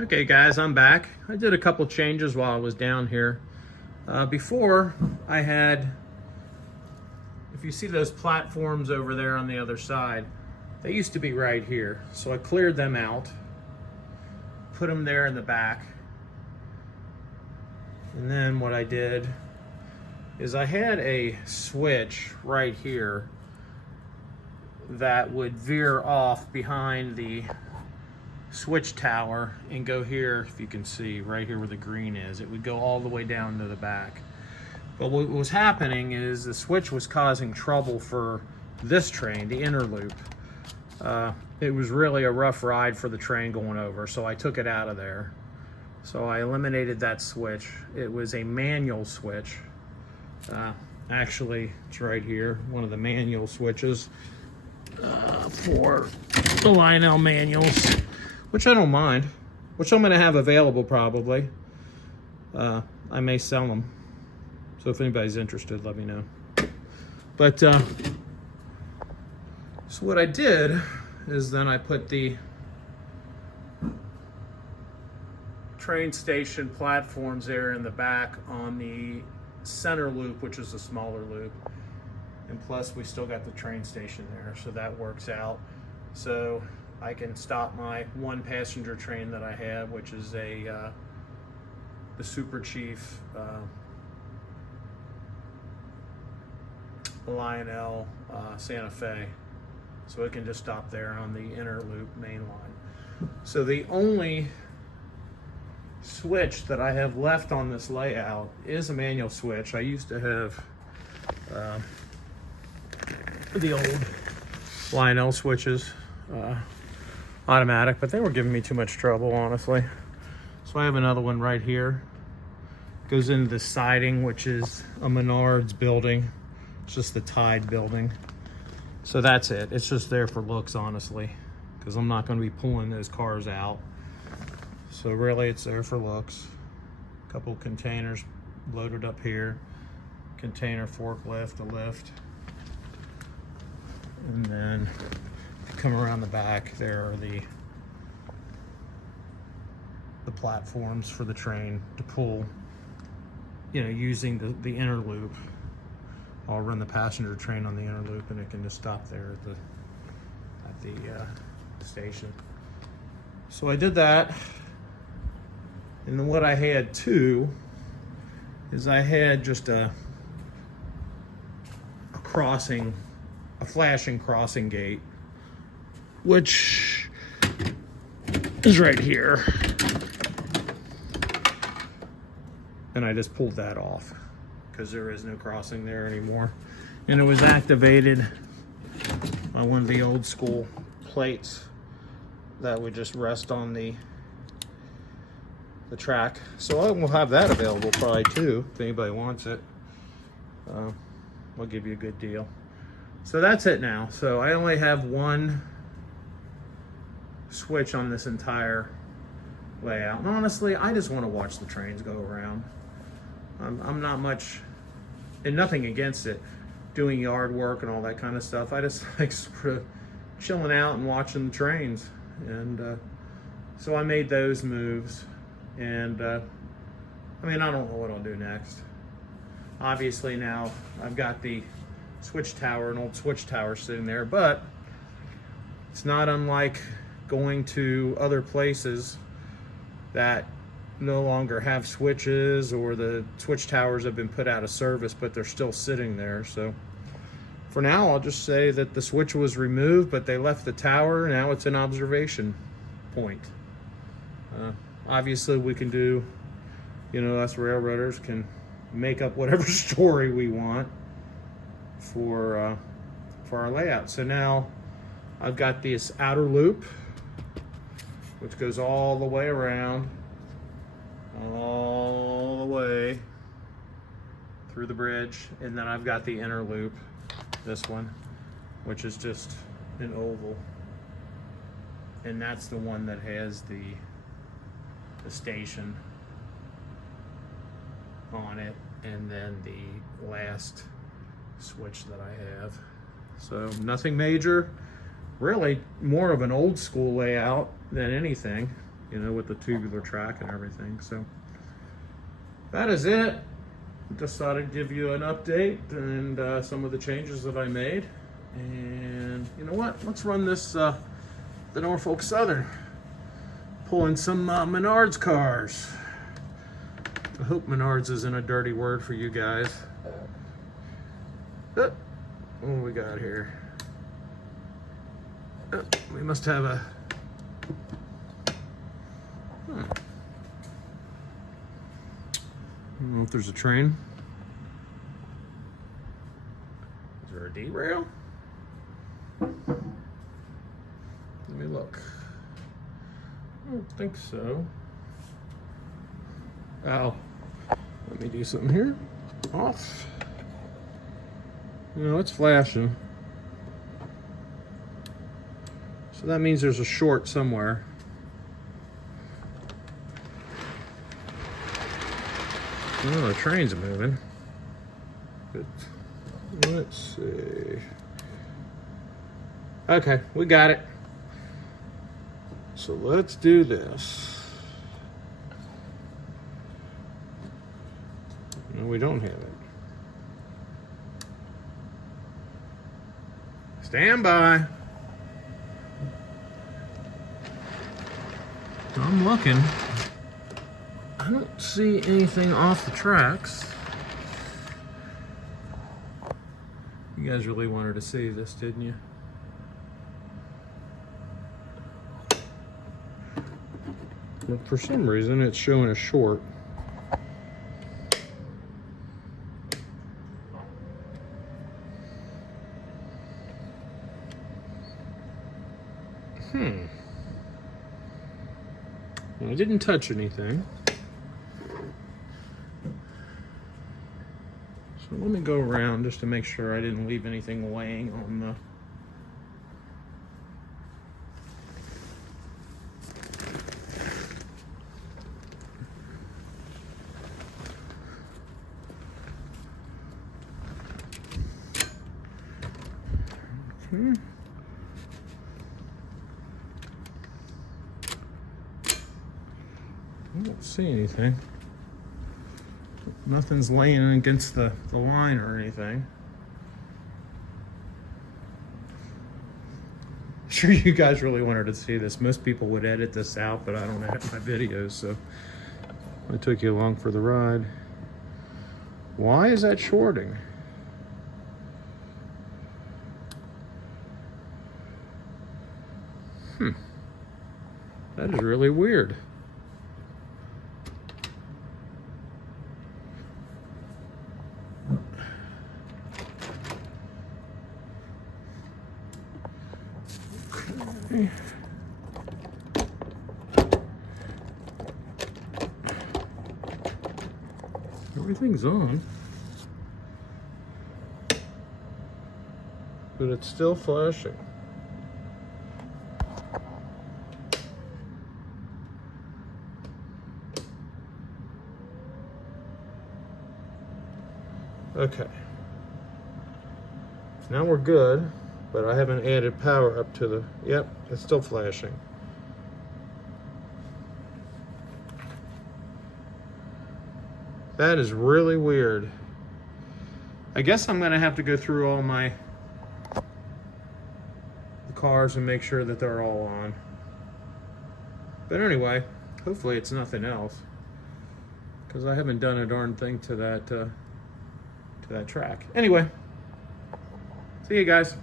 Okay guys, I'm back. I did a couple changes while I was down here. Before I had, if you see those platforms over there on the other side, they used to be right here. So I cleared them out, put them there in the back. And then what I did is I had a switch right here that would veer off behind the switch tower and go here. If you can see right here where the green is, it would go all the way down to the back. But what was happening is the switch was causing trouble for this train, the inner loop. It was really a rough ride for the train going over, so I took it out of there. So I eliminated that switch. It was a manual switch. Actually, it's right here, one of the manual switches for the Lionel manuals, which I don't mind, which I'm going to have available probably. I may sell them. So if anybody's interested, let me know. But, so what I did is then I put the train station platforms there in the back on the center loop, which is a smaller loop. And plus we still got the train station there, so that works out. So I can stop my one passenger train that I have, which is the Super Chief Lionel Santa Fe. So it can just stop there on the inner loop main line. So the only switch that I have left on this layout is a manual switch. I used to have the old Lionel switches, automatic, but they were giving me too much trouble, honestly. So I have another one right here. Goes into the siding, which is a Menards building. It's just the Tide building. So that's it. It's just there for looks, honestly, because I'm not going to be pulling those cars out. So really it's there for looks. A couple containers loaded up here. Container forklift, a lift. And then if you come around the back, there are the platforms for the train to pull, you know, using the inner loop. I'll run the passenger train on the inner loop and it can just stop there at the station. So I did that. And then what I had too is I had just a crossing, a flashing crossing gate, which is right here. And I just pulled that off because there is no crossing there anymore. And it was activated by one of the old school plates that would just rest on the track. So I will have that available probably too, if anybody wants it. I'll give you a good deal. So that's it now. So I only have one switch on this entire layout. And honestly, I just want to watch the trains go around. I'm not much, and nothing against it, doing yard work and all that kind of stuff. I just like sort of chilling out and watching the trains. And so I made those moves. And I mean, I don't know what I'll do next. Obviously now I've got the switch tower, an old switch tower sitting there, but it's not unlike going to other places that no longer have switches, or the switch towers have been put out of service, but they're still sitting there. So for now, I'll just say that the switch was removed, but they left the tower. Now it's an observation point. Obviously we can do, you know, us railroaders can make up whatever story we want for our layout. So now I've got this outer loop, which goes all the way around, all the way through the bridge. And then I've got the inner loop, this one, which is just an oval. And that's the one that has the station on it, and then the last switch that I have. So nothing major, really more of an old school layout than anything. you know, with the tubular track and everything. So that is it. Just thought I'd give you an update and some of the changes that I made. And you know what? Let's run this, the Norfolk Southern. Pulling some Menards cars. I hope Menards isn't a dirty word for you guys. What do we got here? We must have a... I don't know if there's a train. Is there a derail? Let me look. I don't think so. Oh, let me do something here. Off. No, it's flashing. So that means there's a short somewhere. Oh, the train's moving. But let's see. Okay, we got it. So let's do this. No, we don't have it. Stand by. I'm looking. I don't see anything off the tracks. You guys really wanted to see this, didn't you? But for some reason, it's showing a short. Well, I didn't touch anything. So let me go around just to make sure I didn't leave anything laying on the... I don't see anything. Nothing's laying against the line or anything. Sure, you guys really wanted to see this. Most people would edit this out, but I don't edit my videos, so I took you along for the ride. Why is that shorting? That is really weird. Okay. Everything's on, but it's still flashing. Okay, now we're good, but I haven't added power up to the, yep, it's still flashing. That is really weird. I guess I'm gonna have to go through all my cars and make sure that they're all on. But anyway, hopefully it's nothing else, because I haven't done a darn thing to that track. Anyway, see you guys.